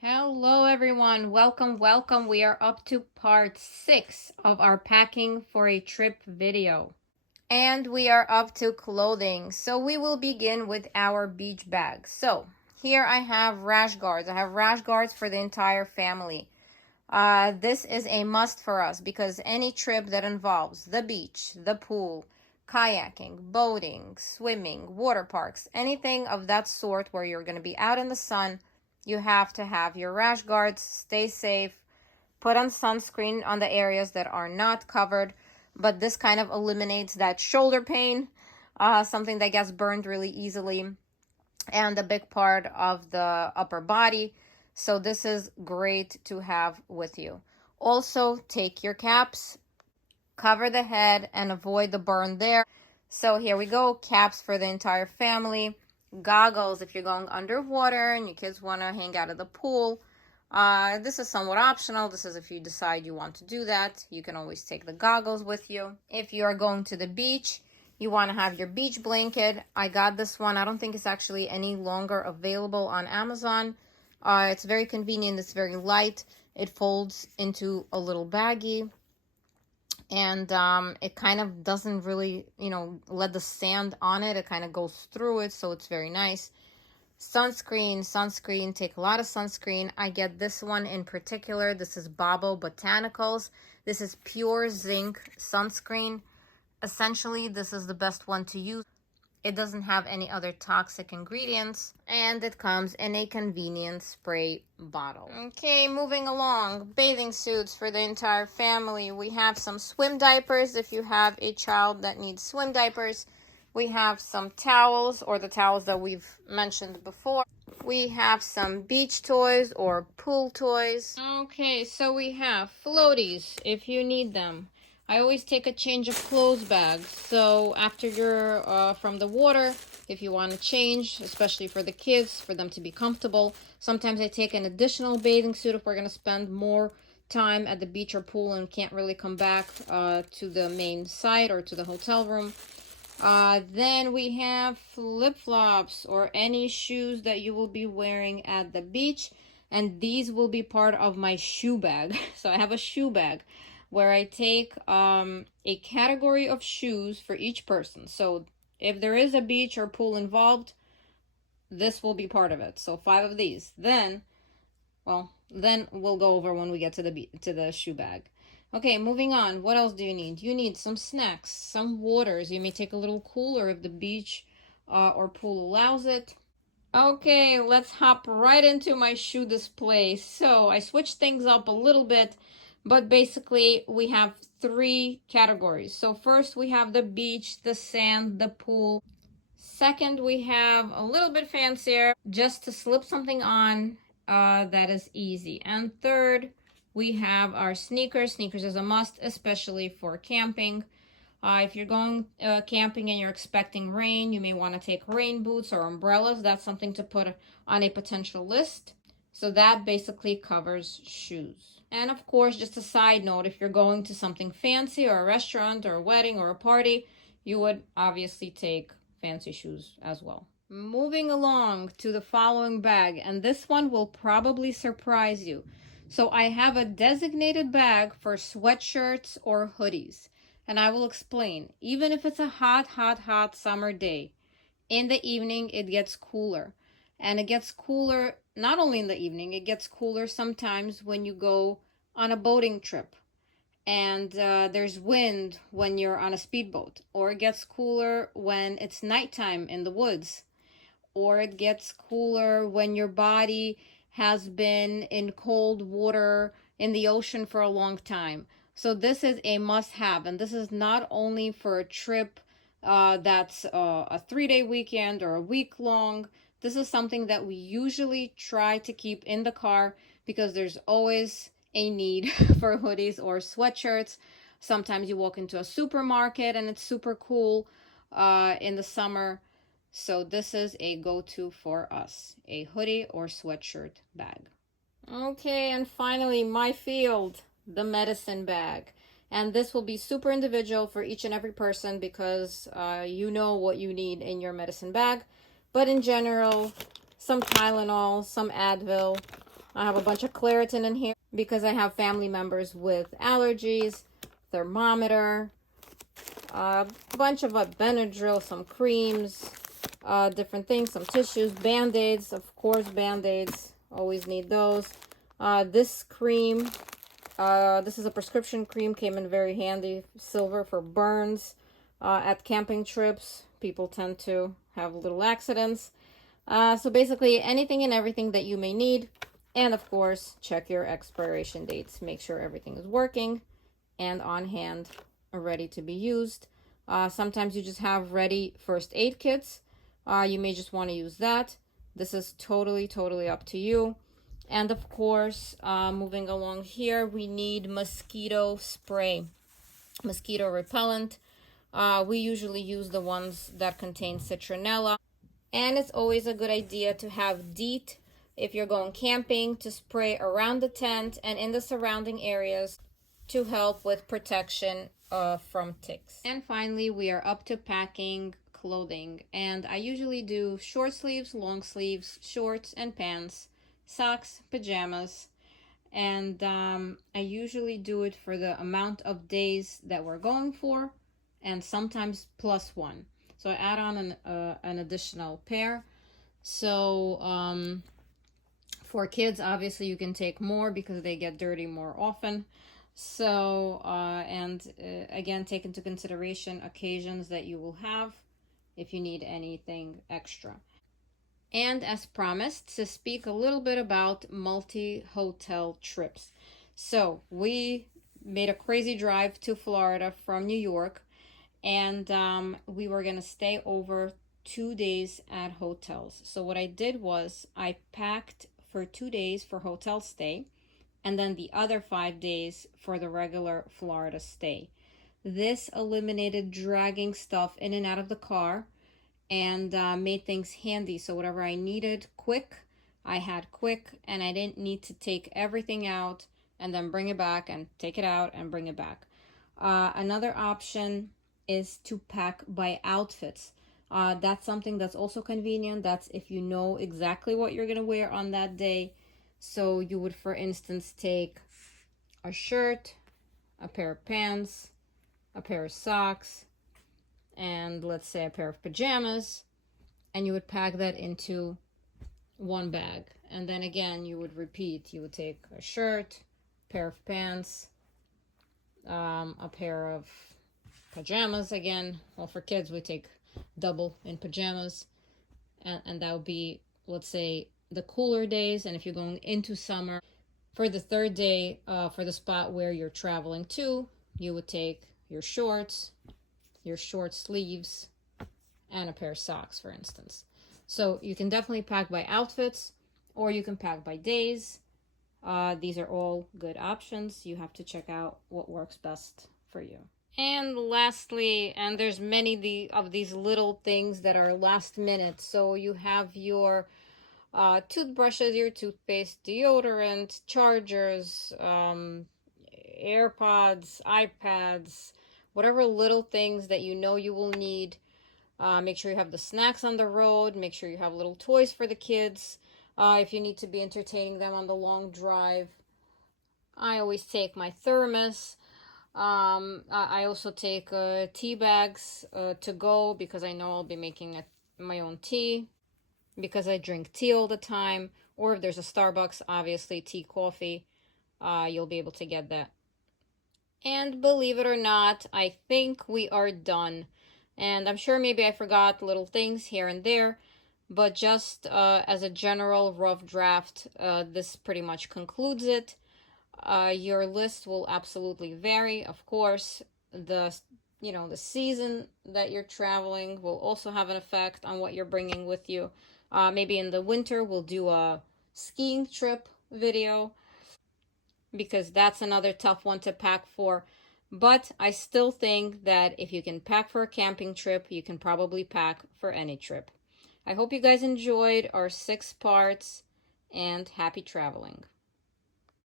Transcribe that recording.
Hello everyone, welcome. We are up to part 6 of our packing for a trip video. And we are up to clothing. So we will begin with our beach bag. So here I have rash guards. I have rash guards for the entire family. This is a must for us because any trip that involves the beach, the pool, kayaking, boating, swimming, water parks, anything of that sort where you're going to be out in the sun, you have to have your rash guards. Stay safe. Put on sunscreen on the areas that are not covered, but this kind of eliminates that shoulder pain, something that gets burned really easily, and a big part of the upper body. So this is great to have with you. Also, take your caps, cover the head, and avoid the burn there. So here we go, caps for the entire family. Goggles if you're going underwater and your kids want to hang out at the pool. This is somewhat optional. This is if you decide you want to do that. You can always take the goggles with you. If you are going to the beach, you want to have your beach blanket. I got this one. I don't think it's actually any longer available on Amazon. It's very convenient. It's very light. It folds into a little baggie. And it kind of doesn't really, let the sand on it. It kind of goes through it, so it's very nice. Sunscreen, take a lot of sunscreen. I get this one in particular. This is Babo Botanicals. This is pure zinc sunscreen. Essentially, this is the best one to use. It doesn't have any other toxic ingredients, and it comes in a convenient spray bottle. Okay, moving along. Bathing suits for the entire family. We have some swim diapers if you have a child that needs swim diapers. We have some towels, or the towels that we've mentioned before. We have some beach toys or pool toys. Okay, so we have floaties if you need them. I always take a change of clothes bag. So after you're from the water, if you want to change, especially for the kids, for them to be comfortable, sometimes I take an additional bathing suit if we're going to spend more time at the beach or pool and can't really come back to the main site or to the hotel room. Then we have flip-flops or any shoes that you will be wearing at the beach. And these will be part of my shoe bag. So I have a shoe bag where I take a category of shoes for each person. So if there is a beach or pool involved, this will be part of it. So 5 of these. Then we'll go over when we get to the shoe bag. Okay, moving on. What else do you need? You need some snacks, some waters. You may take a little cooler if the beach or pool allows it. Okay, let's hop right into my shoe display. So I switched things up a little bit, but basically we have 3 categories. So first we have the beach, the sand, the pool. Second, we have a little bit fancier, just to slip something on that is easy. And third, we have our sneakers. Sneakers is a must, especially for camping. If you're going camping and you're expecting rain, you may want to take rain boots or umbrellas. That's something to put on a potential list. So that basically covers shoes. And of course, just a side note, if you're going to something fancy or a restaurant or a wedding or a party, you would obviously take fancy shoes as well. Moving along to the following bag, and this one will probably surprise you. So I have a designated bag for sweatshirts or hoodies. And I will explain. Even if it's a hot summer day, in the evening it gets cooler. And it gets cooler not only in the evening, it gets cooler sometimes when you go on a boating trip. And there's wind when you're on a speedboat. Or it gets cooler when it's nighttime in the woods. Or it gets cooler when your body has been in cold water in the ocean for a long time. So this is a must-have, and this is not only for a trip that's a 3-day weekend or a week long. This is something that we usually try to keep in the car because there's always a need for hoodies or sweatshirts. Sometimes you walk into a supermarket and it's super cool in the summer. So this is a go-to for us, a hoodie or sweatshirt bag. Okay, and finally, my field, the medicine bag. And this will be super individual for each and every person because you know what you need in your medicine bag. But in general, some Tylenol, some Advil, I have a bunch of Claritin in here because I have family members with allergies, thermometer, a bunch of Benadryl, some creams, different things, some tissues, Band-Aids, of course, Band-Aids, always need those. This cream, this is a prescription cream, came in very handy, silver for burns. At camping trips, people tend to have little accidents. So basically anything and everything that you may need. And of course, check your expiration dates. Make sure everything is working and on hand, ready to be used. Sometimes you just have ready first aid kits. You may just want to use that. This is totally up to you. And of course, moving along here, we need mosquito spray, mosquito repellent. We usually use the ones that contain citronella. And it's always a good idea to have DEET if you're going camping, to spray around the tent and in the surrounding areas to help with protection from ticks. And finally, we are up to packing clothing. And I usually do short sleeves, long sleeves, shorts and pants, socks, pajamas. And I usually do it for the amount of days that we're going for, and sometimes plus one. So I add on an additional pair. So for kids, obviously you can take more because they get dirty more often. So again, take into consideration occasions that you will have if you need anything extra. And as promised, to speak a little bit about multi-hotel trips. So we made a crazy drive to Florida from New York, and we were gonna stay over 2 days at hotels. So what I did was I packed for 2 days for hotel stay, and then the other 5 days for the regular Florida stay. This eliminated dragging stuff in and out of the car and made things handy. So whatever I needed quick, I had quick, and I didn't need to take everything out and then bring it back and take it out and bring it back. Another option is to pack by outfits. That's something that's also convenient. That's if you know exactly what you're gonna wear on that day. So you would, for instance, take a shirt, a pair of pants, a pair of socks, and let's say a pair of pajamas, and you would pack that into one bag. And then again, you would repeat. You would take a shirt, pair of pants, a pair of pajamas again. Well, for kids, we take double in pajamas, and that would be, let's say, the cooler days. And if you're going into summer, for the third day, for the spot where you're traveling to, you would take your shorts, your short sleeves, and a pair of socks, for instance. So you can definitely pack by outfits, or you can pack by days. These are all good options. You have to check out what works best for you. And lastly, and there's many of these little things that are last minute. So you have your toothbrushes, your toothpaste, deodorant, chargers, AirPods, iPads, whatever little things that you know you will need. Make sure you have the snacks on the road. Make sure you have little toys for the kids if you need to be entertaining them on the long drive. I always take my thermos. I also take tea bags to go because I know I'll be making my own tea because I drink tea all the time. Or if there's a Starbucks, obviously tea, coffee, you'll be able to get that. And believe it or not, I think we are done. And I'm sure maybe I forgot little things here and there, but just as a general rough draft, this pretty much concludes it. Your list will absolutely vary, of course. The season that you're traveling will also have an effect on what you're bringing with you. Maybe in the winter we'll do a skiing trip video because that's another tough one to pack for. But I still think that if you can pack for a camping trip, you can probably pack for any trip. I hope you guys enjoyed our 6 parts, and happy traveling.